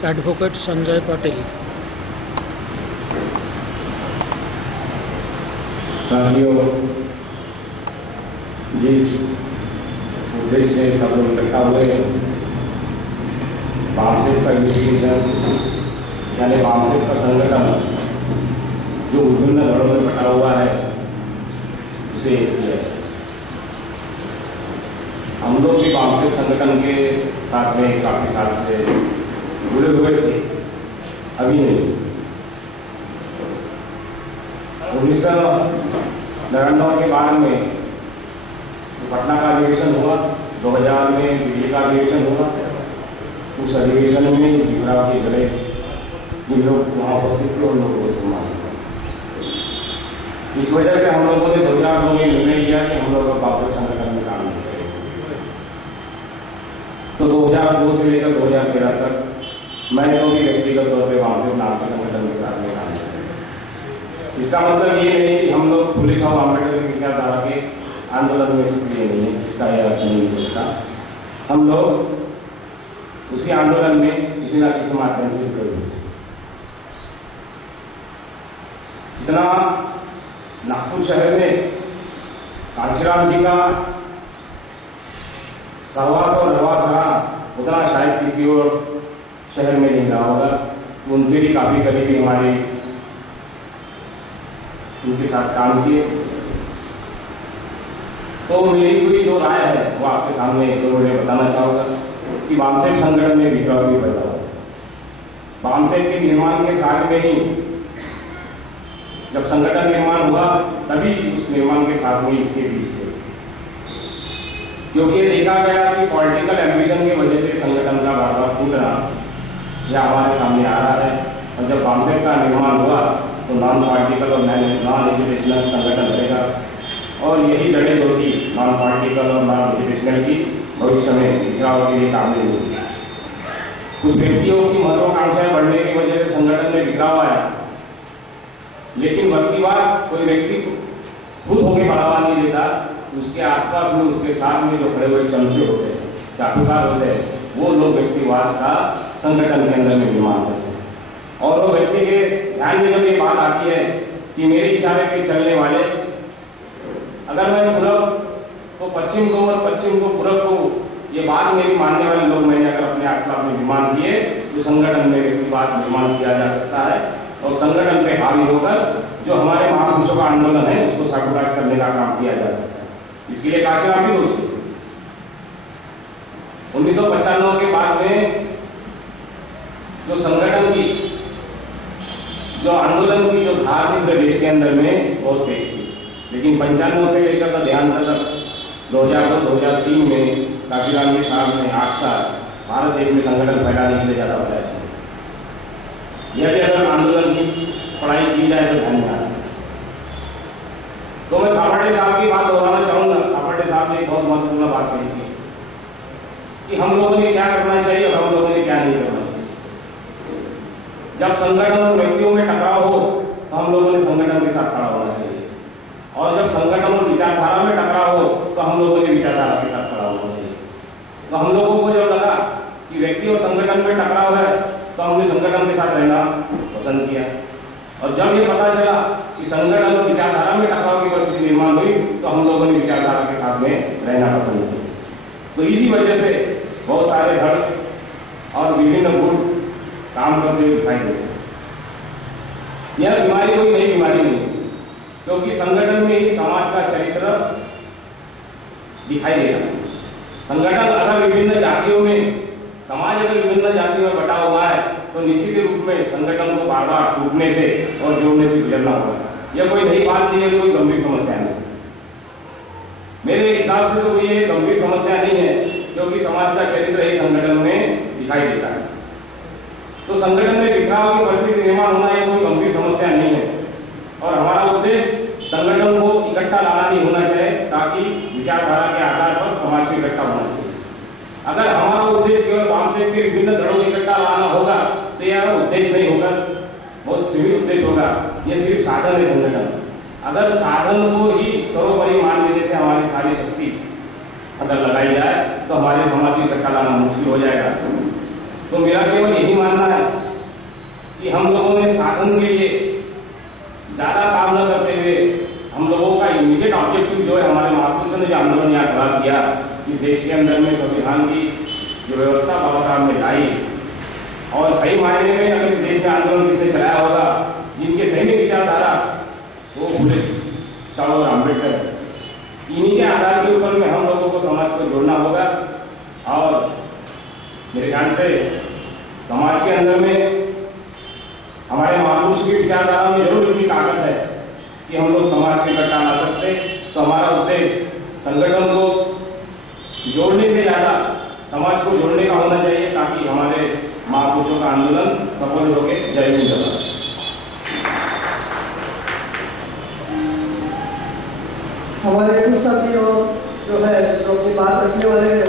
Advocate Sanjay Patel. साथियों, जिस उद्देश्य से सब लोग इकट्ठा हुए वामसेक का इन्वेस्टिगेशन यानी वामसेक का संगठन जो विभिन्न दलों में बटा हुआ है उसे एक किया है। हम लोग भी वामसेक संगठन के साथ में काफी साल से जुड़े हुए थे, अभी नहीं। 1999 के बाद में पटना का अधिवेशन हुआ, 2000 में दिल्ली का अधिवेशन हुआ। उस अधिवेशन में भीमराव के जड़े जिन लोग वहाँ उपस्थित थे उन लोगों को सम्मान किया। इस वजह से हम लोगों ने 2002 में निर्णय लिया कि हम लोग वामसेक संगठन में काम नहीं करेंगे। तो 2002 से लेकर 2013 तक मैं तो भी व्यक्तिगत तौर पर वामसेक नाम से संगठन के साथ में काम किया। इसका मतलब ये नहीं कि हम लोग फुले छाव आंबेडकर की विचारधारा के आंदोलन में सक्रिय नहीं है, इसका यह अर्थ नहीं होता। हम लोग उसी आंदोलन में किसी न किसी माध्यम से जुड़े हुए। जितना नागपुर शहर में कांशीराम जी का सहवास और रहवास रहा, उतना शायद किसी और शहर में नहीं रहा होगा। उनसे भी काफी करीबी हमारे उनके साथ काम किए। तो मेरी पूरी जो राय है वो आपके सामने मैं बताना चाहूंगा कि वामसेक संगठन में बिखराव भी पैदा हुआ। वामसेक के निर्माण के साथ में ही जब संगठन निर्माण हुआ तभी उस निर्माण के साथ में इसके बीच थे, क्योंकि देखा गया कि पॉलिटिकल एम्बिशन की वजह से संगठन का बार बार टूटना यह हमारे सामने आ रहा है। और जब वामसेक का निर्माण हुआ तो नॉन पॉलिटिकल और नॉन एजुकेशनल संगठन रहेगा, और यही जड़ें जो थी नॉन पॉलिटिकल और नॉन एजुकेशनल की भविष्य में बिखराव के लिए काम नहीं हुई। कुछ व्यक्तियों की महत्वाकांक्षाएं बढ़ने की वजह से संगठन में बिखराव आया, लेकिन बढ़ती बात कोई व्यक्ति खुद होकर बढ़ावा नहीं देता। उसके आसपास में उसके साथ में जो खड़े हुए चमचे होते हैं, चाटुकार होते हैं, वो लोग व्यक्तिवाद का संगठन के अंदर में निर्माण करते हैं। और वो व्यक्ति के ध्यान में जब ये बात आती है कि मेरे इशारे पे चलने वाले, अगर मैं पूरब तो पश्चिम को और पश्चिम को पूरब को, ये बात मेरी मानने वाले लोग मैंने अगर अपने आसपास में निर्माण किए तो संगठन में व्यक्तिवाद निर्माण किया जा सकता है और संगठन पे हावी होकर जो हमारे महापुरुषों का आंदोलन है उसको साठोकाट करने का काम किया जा सकता है। इसके लिए काशीराम भी दोषी। 1995 के बाद में जो संगठन की जो आंदोलन की जो धार थी देश के अंदर में बहुत तेज थी, लेकिन 95 से लेकर का ध्यान तक 2002-2003 में काशीराम जी साहब ने 8 साल भारत देश में संगठन फैलाने के लिए ज्यादा प्रयास किया। यह भी अगर आंदोलन की पढ़ाई की जाए तो ध्यान में। तो मैं खापर्डे साहब की बात दोहराना चाहूंगा। खापर्डे साहब ने एक बहुत महत्वपूर्ण बात कही थी कि हम लोगों ने क्या करना चाहिए और हम लोगों ने क्या नहीं करना चाहिए। जब संगठन और व्यक्तियों में टकराव हो तो हम लोगों ने संगठन के साथ खड़ा होना चाहिए, और जब संगठन और विचारधारा में टकराव हो तो हम लोगों ने विचारधारा के साथ खड़ा होना चाहिए। तो हम लोगों को जब लगा कि व्यक्ति और संगठन में टकराव है तो हमने संगठन के साथ रहना पसंद किया, और जब ये पता चला कि संगठन और विचारधारा में टकराव की परिस्थिति निर्माण हुई तो हम लोगों ने विचारधारा के साथ में रहना पसंद किया। तो इसी वजह से बहुत सारे धड़ और विभिन्न गुट काम करते हुए दिखाई देते हैं। यह बीमारी कोई नई बीमारी नहीं, क्योंकि संगठन में ही समाज का चरित्र दिखाई देता है। संगठन अगर विभिन्न जातियों में, समाज अगर विभिन्न जातियों में बटा हुआ है तो निश्चित रूप में संगठन को बार बार टूटने से और जोड़ने से गुजरना होगा। यह कोई नई बात नहीं है, कोई गंभीर समस्या नहीं। मेरे हिसाब से तो कोई ये गंभीर समस्या नहीं है, क्योंकि समाज का चरित्र ही संगठन में दिखाई देता है। तो संगठन में बिखराव की परिस्थिति निर्माण होना यह कोई गंभीर समस्या नहीं है, और हमारा उद्देश्य संगठन को इकट्ठा लाना नहीं होना चाहिए, ताकि विचारधारा के आधार पर समाज को इकट्ठा होना चाहिए। अगर हमारा उद्देश्य केवल वामसेक के विभिन्न दलों को इकट्ठा लाना होगा तो यह उद्देश्य नहीं होगा, बहुत सीमित उद्देश्य होगा। यह सिर्फ साधन है संगठन। अगर साधन को ही सर्वोपरि मान लेने से हमारी सारी शक्ति अगर लगाई जाए तो हमारे समाज को इकट्ठा लाना मुश्किल हो जाएगा। तो मेरा केवल यही मानना है कि हम लोगों ने साधन के लिए ज्यादा काम न करते हुए हम लोगों का इमीडिएट ऑब्जेक्टिव जो है, हमारे महापुरुषों ने जो आंदोलन यहाँ खड़ा किया कि देश के अंदर में संविधान की जो व्यवस्था बाबा साहब ने लाई, और सही मायने में अगर इस देश में आंदोलन किसने चलाया होगा, जिनके सही में विचारधारा, वो फुले शाह और अम्बेडकर। इन्हीं के आधार के ऊपर में हम लोगों को समाज को जोड़ना होगा। और मेरे ख्याल से समाज के अंदर में हमारे महापुरुष की विचारधारा में जरूर इतनी ताकत है कि हम लोग समाज के कट्टा ला सकते। तो हमारा उद्देश्य संगठन को जोड़ने से ज्यादा समाज को जोड़ने का होना चाहिए, ताकि हमारे महापुरुषों का आंदोलन सफल होकर जय हिंद जवान। हमारे कुछ साथी और जो है जो अपनी बात रखने वाले